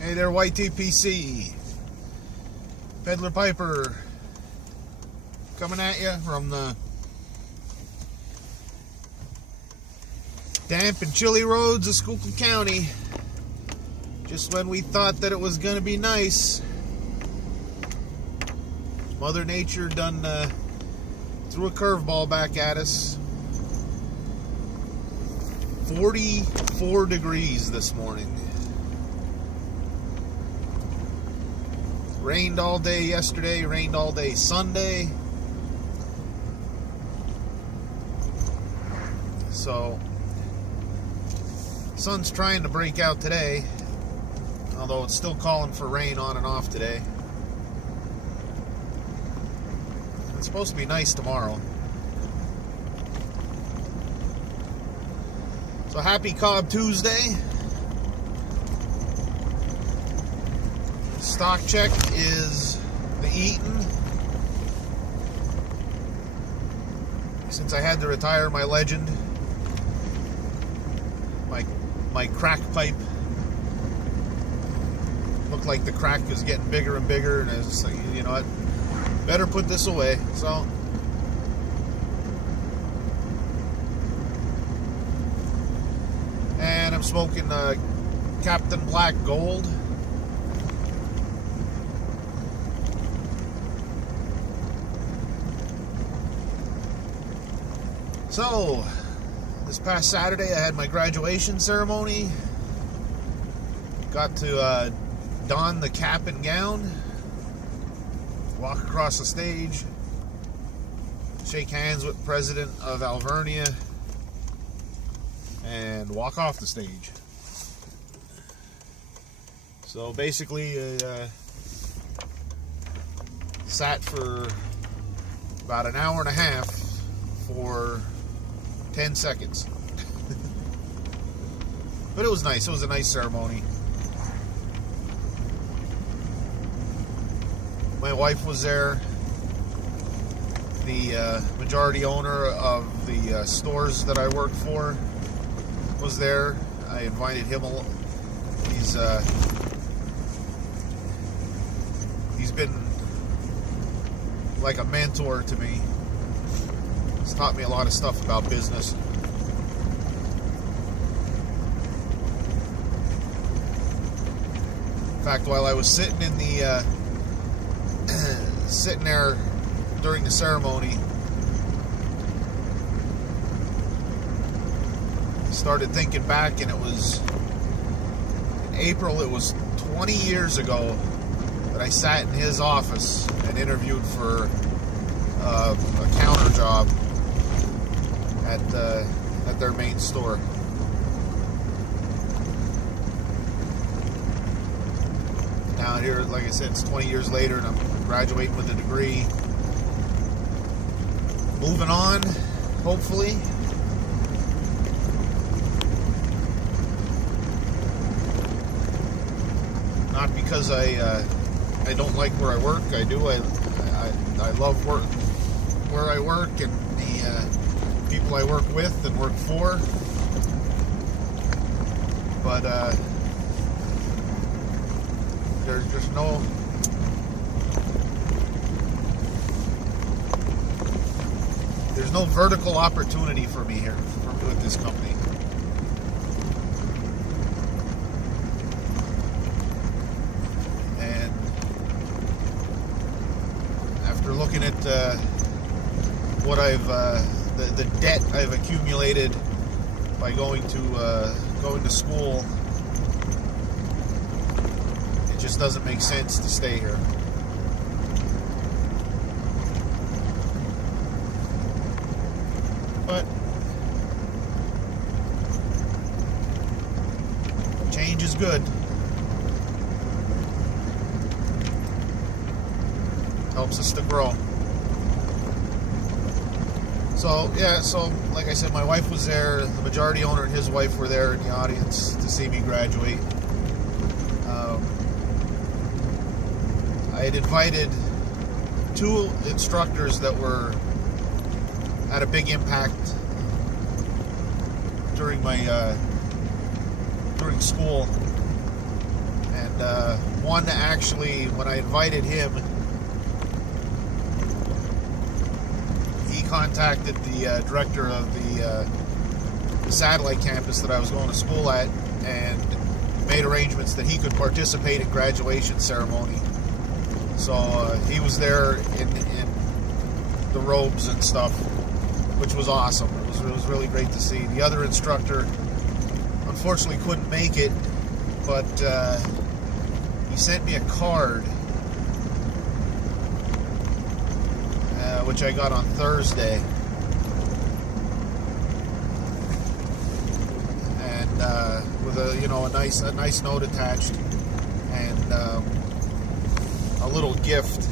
Hey there, YTPC. Peddler Piper coming at you from the damp and chilly roads of Schuylkill County. Just when we thought that it was going to be nice, Mother Nature done threw a curveball back at us. 44 degrees this morning. Rained all day yesterday, rained all day Sunday. So, sun's trying to break out today, although it's still calling for rain on and off today. It's supposed to be nice tomorrow. So happy Cob Tuesday. Stock check is the Eaton. Since I had to retire my Legend, my crack pipe looked like the crack was getting bigger and bigger, and I was just like, you know what, better put this away. So and I'm smoking Captain Black Gold. So, this past Saturday I had my graduation ceremony. Got to don the cap and gown, walk across the stage, shake hands with the president of Alvernia, and walk off the stage. So basically, sat for about an hour and a half for 10 seconds. But it was nice. It was a nice ceremony. My wife was there. The majority owner of the stores that I work for was there. I invited him along. He's been like a mentor to me. He's taught me a lot of stuff about business. In fact, while I was sitting in the sitting there during the ceremony, I started thinking back, and it was in April. It was 20 years ago that I sat in his office and interviewed for a counter job at their main store. Now here, like I said, it's 20 years later, and I'm graduating with a degree. Moving on, hopefully. Not because I don't like where I work. I do. I love work where I work and the people I work with and work for. But there's no vertical opportunity for me here with this company. And after looking at what I've the debt I've accumulated by going to school, it just doesn't make sense to stay here. But change is good. Helps us to grow. So, yeah, so like I said, my wife was there. The majority owner and his wife were there in the audience to see me graduate. I had invited two instructors that had a big impact during my during school, and one actually, when I invited him, he contacted the director of the satellite campus that I was going to school at, and made arrangements that he could participate in graduation ceremony. So he was there in the robes and stuff, which was awesome. It was really great to see. The other instructor unfortunately couldn't make it, but he sent me a card, which I got on Thursday, and with a nice note attached, and a little gift.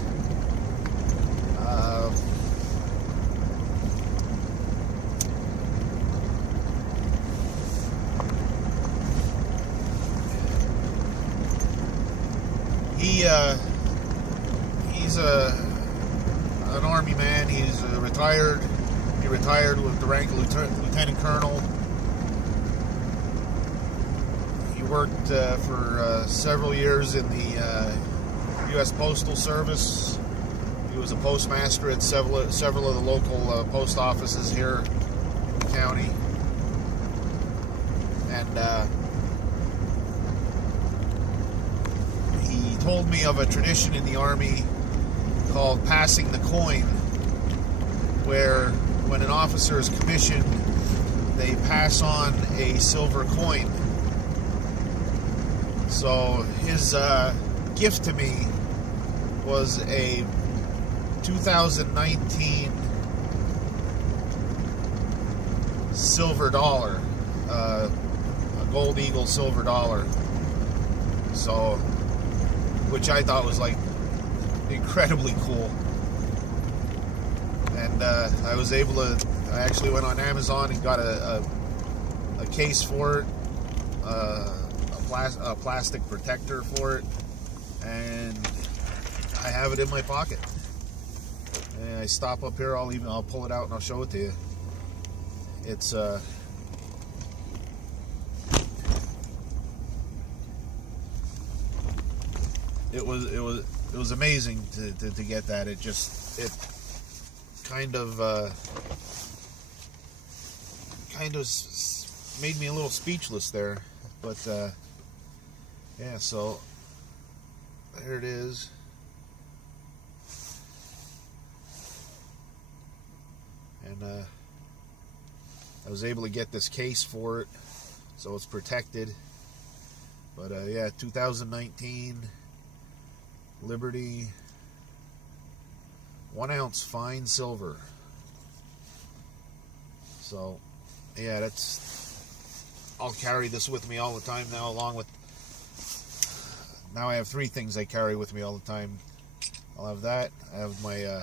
He's an Army man. He's retired. He retired with the rank of lieutenant colonel. He worked for several years in the U.S. Postal Service. He was a postmaster at several of the local post offices here in the county. And he told me of a tradition in the Army called passing the coin, where when an officer is commissioned, they pass on a silver coin. So his gift to me was a 2019 silver dollar, a Gold Eagle silver dollar. So, which I thought was like incredibly cool. And I was able to, I actually went on Amazon and got a case for it, a plastic protector for it, and I have it in my pocket. And I stop up here, I'll pull it out and I'll show it to you. It's it was amazing to get that. It kind of made me a little speechless there, but yeah, so there it is. And I was able to get this case for it, so it's protected. But yeah, 2019 Liberty 1 ounce fine silver. So yeah, I'll carry this with me all the time now, now I have 3 things I carry with me all the time. I'll have that. I have my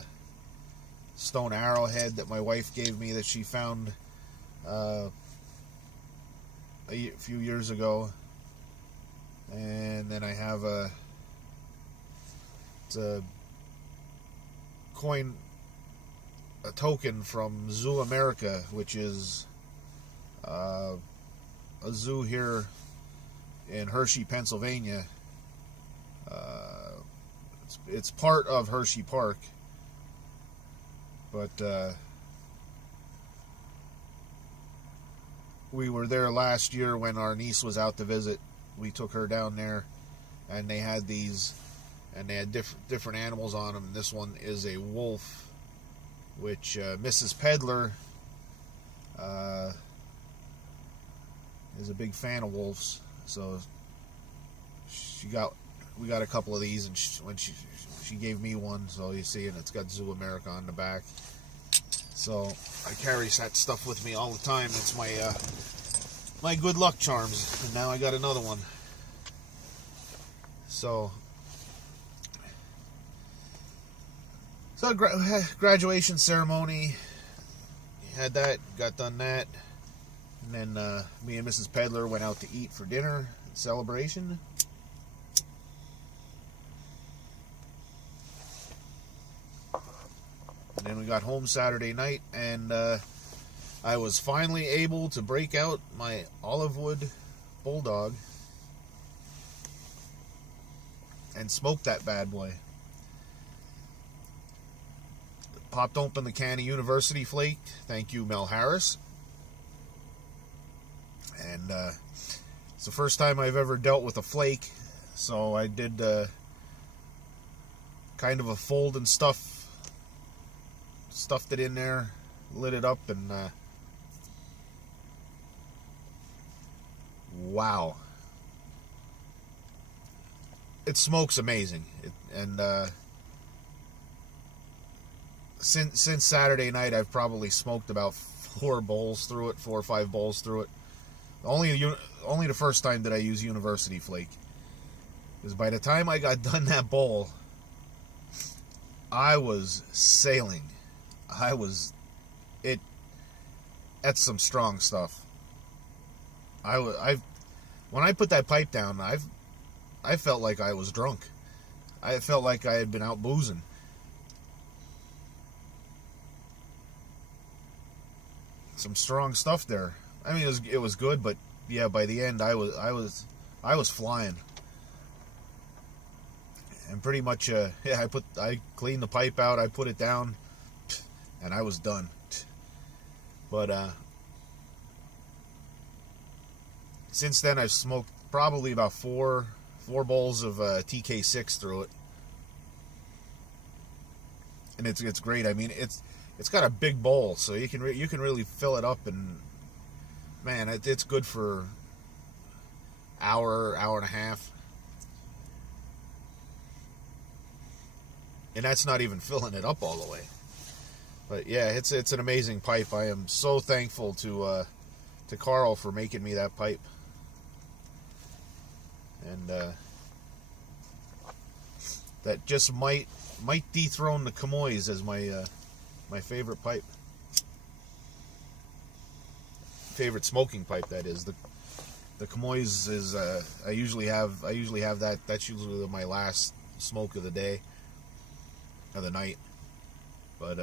stone arrowhead that my wife gave me, that she found a few years ago. And then I have it's a coin, a token from Zoo America, which is a zoo here in Hershey, Pennsylvania. It's part of Hershey Park, but we were there last year when our niece was out to visit. We took her down there, and they had different animals on them. This one is a wolf, which Mrs. Peddler is a big fan of wolves, so we got a couple of these, and she gave me one, so you see, and it's got Zoo America on the back. So I carry that stuff with me all the time. It's my good luck charms, and now I got another one. So graduation ceremony, had that, got done that, and then me and Mrs. Peddler went out to eat for dinner, celebration. And then we got home Saturday night, and I was finally able to break out my olive wood bulldog. and smoked that bad boy. Popped open the can of University Flake. Thank you, Mel Harris. And it's the first time I've ever dealt with a flake, so I did kind of a fold and stuffed it in there, lit it up, and wow, it smokes amazing. Since Saturday night, I've probably smoked about 4 or 5 bowls through it. Only the first time did I use University Flake. Because by the time I got done that bowl, I was sailing. That's some strong stuff. When I put that pipe down, I felt like I was drunk. I felt like I had been out boozing. Some strong stuff there. I mean, it was good, but yeah, by the end, I was flying. And pretty much, I cleaned the pipe out, I put it down, and I was done. But since then, I've smoked probably about four bowls of TK6 through it, and it's great. I mean, it's got a big bowl, so you can really fill it up, and man, it's good for hour and a half. And that's not even filling it up all the way. But yeah, it's an amazing pipe. I am so thankful to Carl for making me that pipe. And that just might dethrone the Camoys as my favorite pipe. Favorite smoking pipe, that is. The Camoys is I usually have that. That's usually my last smoke of the day. Of the night. But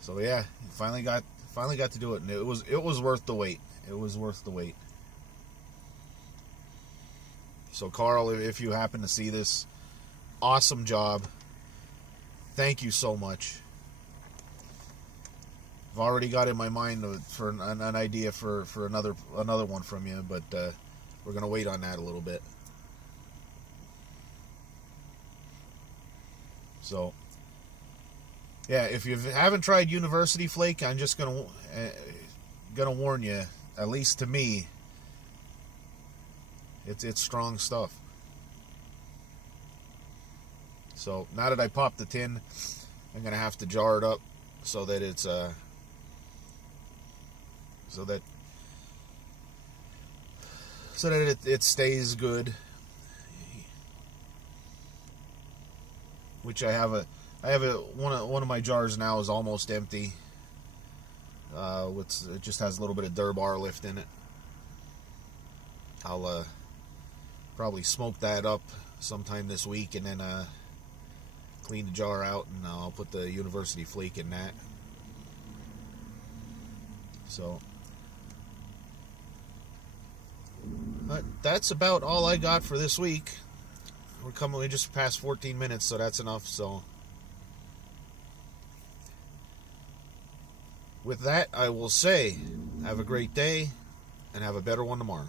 so yeah, finally got to do it, and it was worth the wait. It was worth the wait. So Carl, if you happen to see this, awesome job. Thank you so much. I've already got in my mind for an idea for another one from you, but we're gonna wait on that a little bit. So, yeah, if you haven't tried University Flake, I'm just gonna warn you. At least to me, it's strong stuff. So now that I popped the tin, I'm gonna have to jar it up so that it stays good. Which I have one of my jars now is almost empty. It just has a little bit of Durbar lift in it. I'll probably smoke that up sometime this week, and then clean the jar out, and I'll put the University Flake in that. So that's about all I got for this week. We just past 14 minutes, so that's enough. So with that, I will say, have a great day, and have a better one tomorrow.